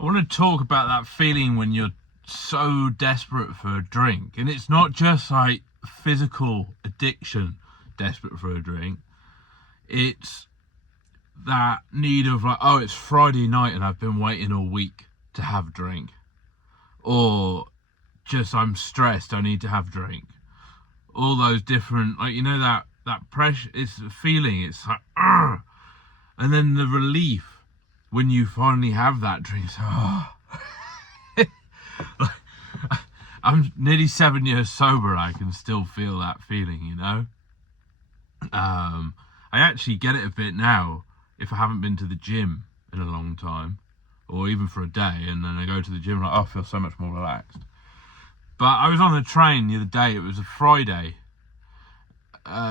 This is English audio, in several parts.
I want to talk about that feeling when you're so desperate for a drink. And it's not just like physical addiction, desperate for a drink. It's that need of like, oh, it's Friday night and I've been waiting all week to have a drink. Or just I'm stressed, I need to have a drink. All those different, like, you know, that pressure, it's a feeling, it's like, ugh. And then the relief when you finally have that drink. Oh. I'm nearly 7 years sober. I can still feel that feeling, you know. I actually get it a bit now if I haven't been to the gym in a long time, or even for a day, and then I go to the gym, like, oh, I feel so much more relaxed. But I was on the train the other day. It was a Friday,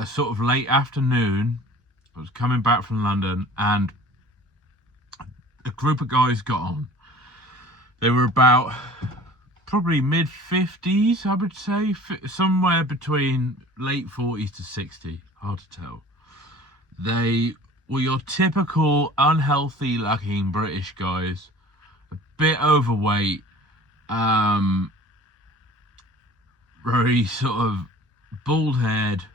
sort of late afternoon. I was coming back from London, and a group of guys got on. They were about probably mid-50s, I would say, somewhere between late 40s to 60, hard to tell. They were your typical unhealthy-looking British guys, a bit overweight, very sort of bald head,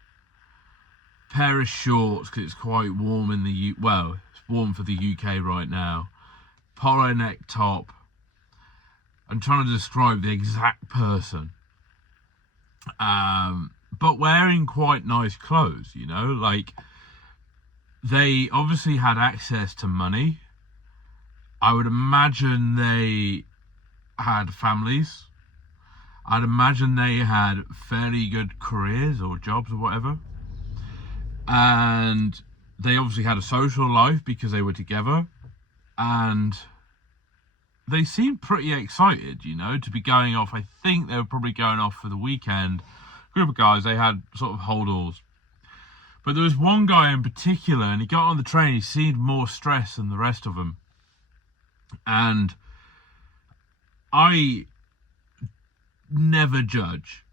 pair of shorts because it's quite warm in the well, it's warm for the UK right now. Polo neck top. I'm trying to describe the exact person, but wearing quite nice clothes, you know, like they obviously had access to money. I would imagine they had families. I'd imagine they had fairly good careers or jobs or whatever. And they obviously had a social life because they were together. And they seemed pretty excited, you know, to be going off. I think they were probably going off for the weekend. Group of guys, they had sort of holdalls. But there was one guy in particular, and he got on the train, he seemed more stressed than the rest of them. And I never judge,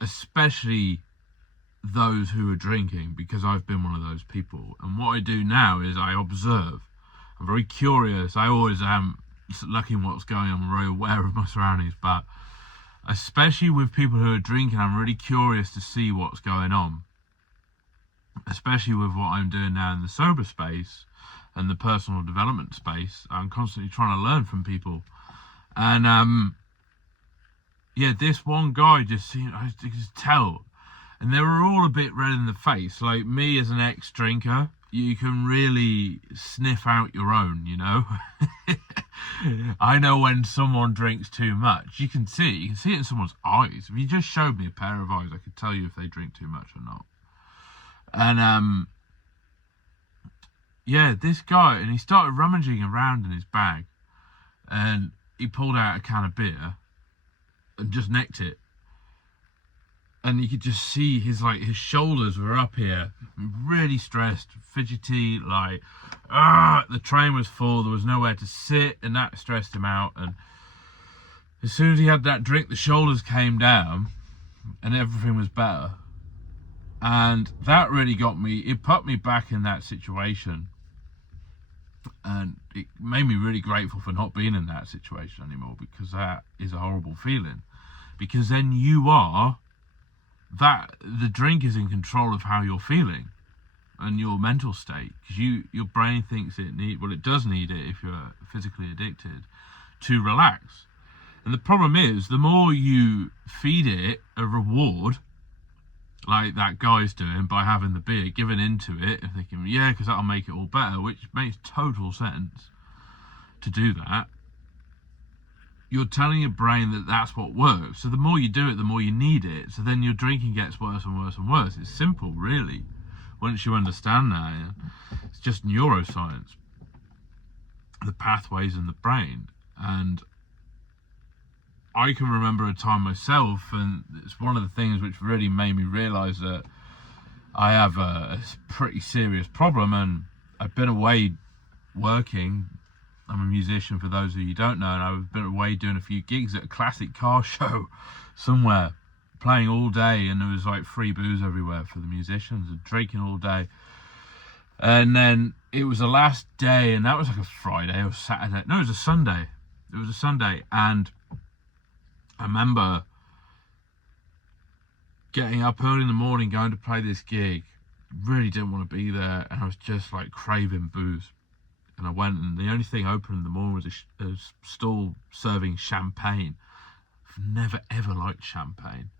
especially those who are drinking, because I've been one of those people. And what I do now is I observe. I'm very curious. I always am looking what's going on. I'm very aware of my surroundings, but especially with people who are drinking, I'm really curious to see what's going on. Especially with what I'm doing now in the sober space and the personal development space, I'm constantly trying to learn from people. And yeah, this one guy just seemed, I could just tell, and they were all a bit red in the face. Like me as an ex-drinker, you can really sniff out your own, you know. I know when someone drinks too much. You can see it in someone's eyes. If you just showed me a pair of eyes, I could tell you if they drink too much or not. And yeah, this guy, and he started rummaging around in his bag, and he pulled out a can of beer and just necked it. And you could just see his shoulders were up here, really stressed, fidgety, like, the train was full, there was nowhere to sit, and that stressed him out. And as soon as he had that drink, the shoulders came down, and everything was better. And that really got me, it put me back in that situation. And it made me really grateful for not being in that situation anymore, because that is a horrible feeling. Because then the drink is in control of how you're feeling and your mental state, because your brain thinks it does need it if you're physically addicted to relax. And the problem is, the more you feed it a reward, like that guy's doing by having the beer, giving into it and thinking, yeah, because that'll make it all better, which makes total sense to do that. You're telling your brain that that's what works. So the more you do it, the more you need it. So then your drinking gets worse and worse and worse. It's simple, really. Once you understand that, it's just neuroscience, the pathways in the brain. And I can remember a time myself, and it's one of the things which really made me realise that I have a pretty serious problem. And I've been away working. I'm a musician, for those of you who don't know, and I've been away doing a few gigs at a classic car show somewhere, playing all day, and there was like free booze everywhere for the musicians, and drinking all day. And then it was the last day, and that was like a Friday or Saturday. No, it was a Sunday. It was a Sunday, and I remember getting up early in the morning, going to play this gig. Really didn't want to be there, and I was just like craving booze. And I went, and the only thing open in the morning was a stall serving champagne. I've never ever liked champagne,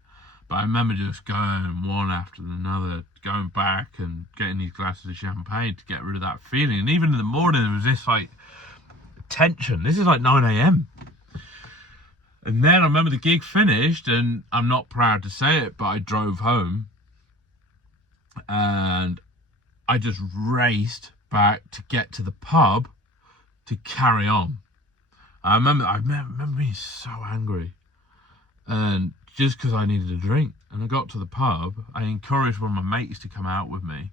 but I remember just going one after another, going back and getting these glasses of champagne to get rid of that feeling. And even in the morning, there was this like tension. This is like 9 a.m. And then I remember the gig finished, and I'm not proud to say it, but I drove home and I just raced back to get to the pub to carry on. I remember being so angry, and just because I needed a drink. And I got to the pub, I encouraged one of my mates to come out with me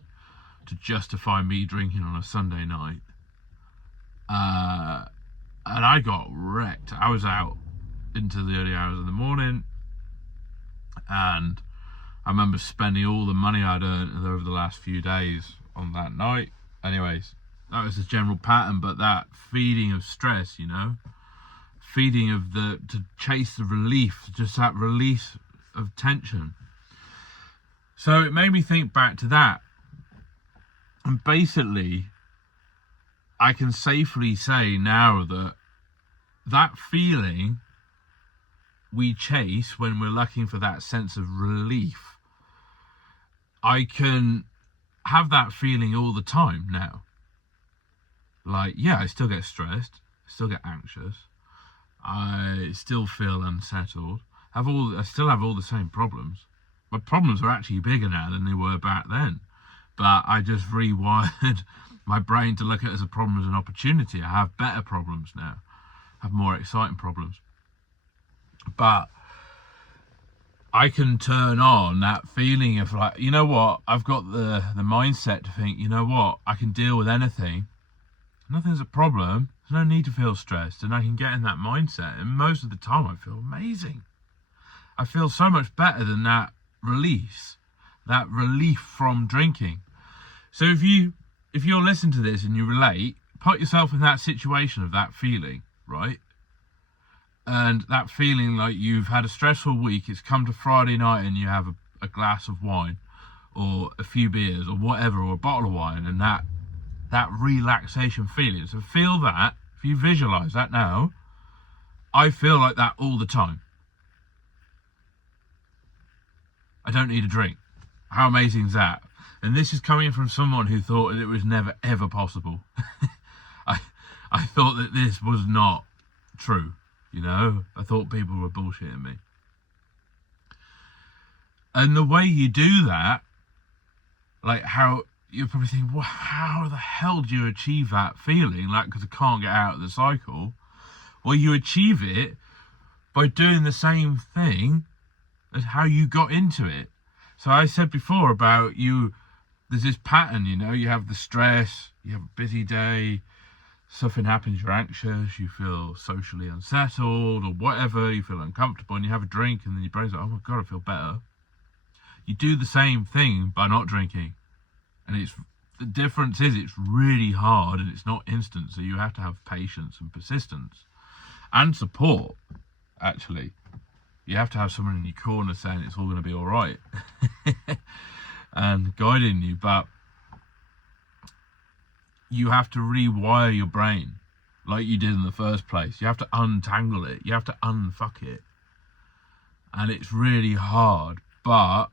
to justify me drinking on a Sunday night. And I got wrecked. I was out into the early hours of the morning, and I remember spending all the money I'd earned over the last few days on that night. Anyways, that was the general pattern, but that feeding of stress, feeding of to chase the relief, just that release of tension. So it made me think back to that. And basically, I can safely say now that feeling we chase when we're looking for that sense of relief, I can have that feeling all the time now. Like, yeah, I still get stressed, I still get anxious, I still feel unsettled, I still have all the same problems. My problems are actually bigger now than they were back then, but I just rewired my brain to look at it as a problem, as an opportunity. I have better problems now, I have more exciting problems. But I can turn on that feeling of like, you know what, I've got the mindset to think, you know what, I can deal with anything. Nothing's a problem. There's no need to feel stressed, and I can get in that mindset. And most of the time I feel amazing. I feel so much better than that release, that relief from drinking. So if you're listening to this and you relate, put yourself in that situation of that feeling, right? And that feeling like you've had a stressful week, it's come to Friday night and you have a glass of wine or a few beers or whatever, or a bottle of wine, and that relaxation feeling. So feel that. If you visualize that now, I feel like that all the time. I don't need a drink. How amazing is that? And this is coming from someone who thought that it was never ever possible. I thought that this was not true. I thought people were bullshitting me. And the way you do that, like how you're probably thinking, well, how the hell do you achieve that feeling? Like, because I can't get out of the cycle. Well, you achieve it by doing the same thing as how you got into it. So I said before about there's this pattern, you have the stress, you have a busy day, something happens, you're anxious, you feel socially unsettled or whatever, you feel uncomfortable, and you have a drink, and then your brain's like, oh my God, I feel better. You do the same thing by not drinking. And the difference is it's really hard and it's not instant, so you have to have patience and persistence and support, actually. You have to have someone in your corner saying it's all going to be all right and guiding you, but you have to rewire your brain like you did in the first place. You have to untangle it. You have to unfuck it. And it's really hard, but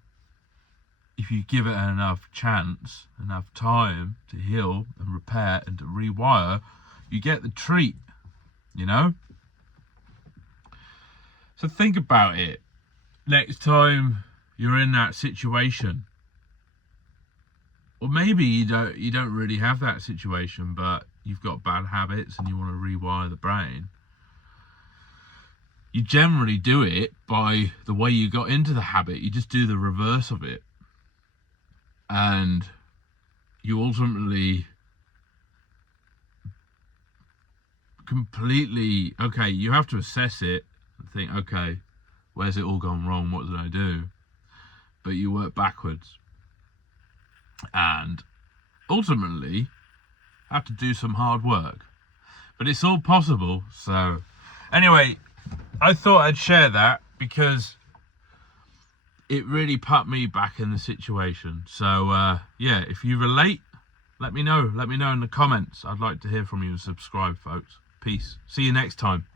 if you give it enough chance, enough time to heal and repair and to rewire, you get the treat, So think about it. Next time you're in that situation, or maybe you don't really have that situation, but you've got bad habits and you want to rewire the brain. You generally do it by the way you got into the habit. You just do the reverse of it. And you ultimately completely, you have to assess it and think, okay, where's it all gone wrong? What did I do? But you work backwards. And ultimately have to do some hard work. But it's all possible. So anyway, I thought I'd share that because it really put me back in the situation. So yeah, if you relate, let me know. Let me know in the comments. I'd like to hear from you and subscribe, folks. Peace. See you next time.